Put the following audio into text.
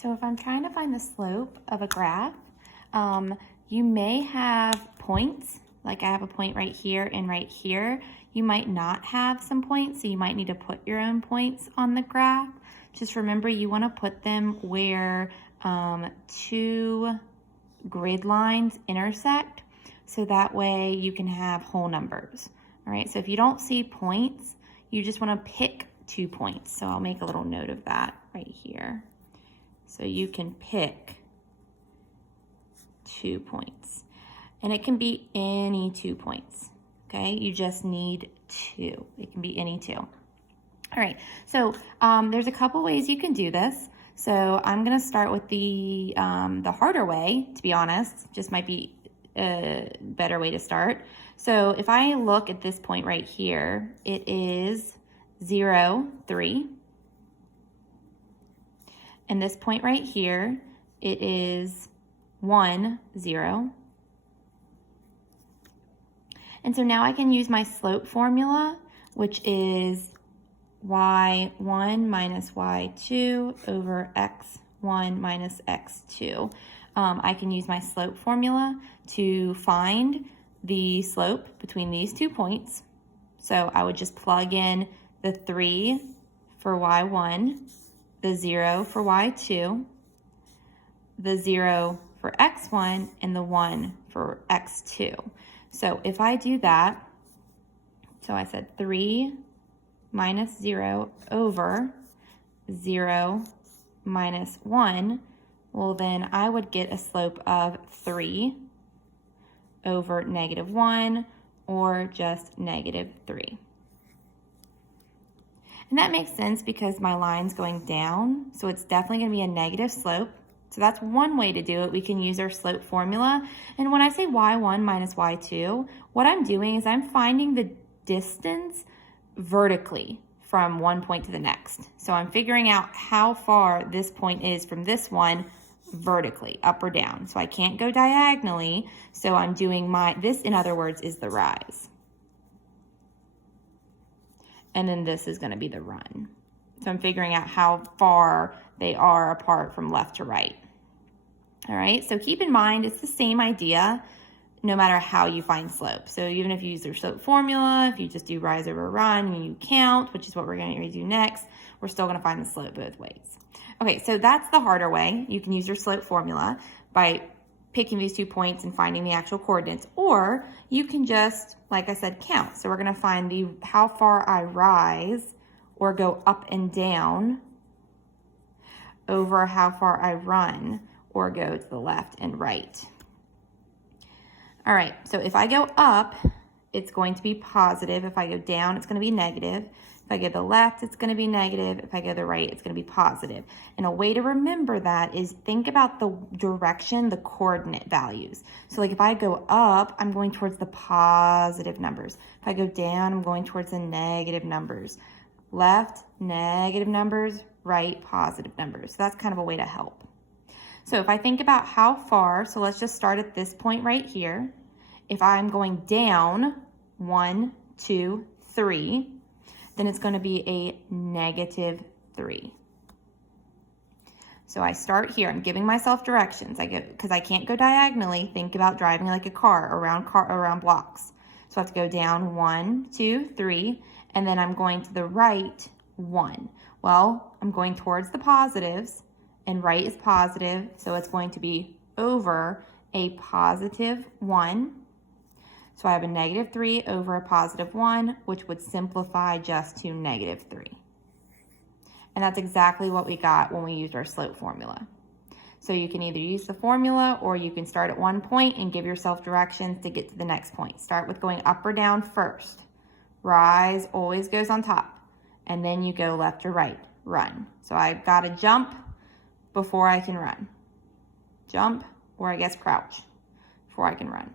So if I'm trying to find the slope of a graph, you may have points, like I have a point right here and right here. You might not have some points, so you might need to put your own points on the graph. Just remember you want to put them where two grid lines intersect, so that way you can have whole numbers. All right, so if you don't see points, you just want to pick 2 points. So I'll make a little note of that right here. So you can pick 2 points, and it can be any 2 points, okay? You just need 2. It can be any 2. All right, so there's a couple ways you can do this. So I'm gonna start with the harder way, to be honest. Just might be a better way to start. So if I look at this point right here, it is 0, 3. And this point right here, it is 1, 0. And so now I can use my slope formula, which is y1 minus y2 over x1 minus x2. I can use my slope formula to find the slope between these 2 points. So I would just plug in the 3 for y1, the 0 for y2, the 0 for x1, and the 1 for x2. So if I do that, so I said 3 minus 0 over 0 minus 1, well then I would get a slope of 3 over negative 1, or just negative 3. And that makes sense because my line's going down, so it's definitely going to be a negative slope. So that's one way to do it. We can use our slope formula. And when I say y1 minus y2, what I'm doing is I'm finding the distance vertically from one point to the next. So I'm figuring out how far this point is from this one vertically, up or down. So I can't go diagonally, so I'm doing this, in other words, is the rise. And then this is going to be the run. So I'm figuring out how far they are apart from left to right. All right, so keep in mind it's the same idea no matter how you find slope. So even if you use your slope formula, if you just do rise over run and you count, which is what we're going to do next, we're still going to find the slope both ways. Okay, so that's the harder way. You can use your slope formula by picking these 2 points and finding the actual coordinates, or you can just, like I said, count. So we're going to find how far I rise or go up and down over how far I run or go to the left and right. All right, so if I go up, it's going to be positive. If I go down, it's going to be negative. If I go to the left, it's going to be negative. If I go to the right, it's going to be positive. And a way to remember that is think about the direction, the coordinate values. So like if I go up, I'm going towards the positive numbers. If I go down, I'm going towards the negative numbers. Left, negative numbers, right, positive numbers. So that's kind of a way to help. So if I think about how far, so let's just start at this point right here. If I'm going down 1, 2, 3, then it's going to be a negative 3. So I start here. I'm giving myself directions. Because I can't go diagonally. Think about driving like a car around blocks. So I have to go down 1, 2, 3, and then I'm going to the right 1. Well, I'm going towards the positives, and right is positive, so it's going to be over a positive 1. So I have a negative 3 over a positive 1, which would simplify just to negative 3. And that's exactly what we got when we used our slope formula. So you can either use the formula, or you can start at one point and give yourself directions to get to the next point. Start with going up or down first. Rise always goes on top. And then you go left or right, run. So I've got to jump before I can run. Jump, or I guess crouch, before I can run.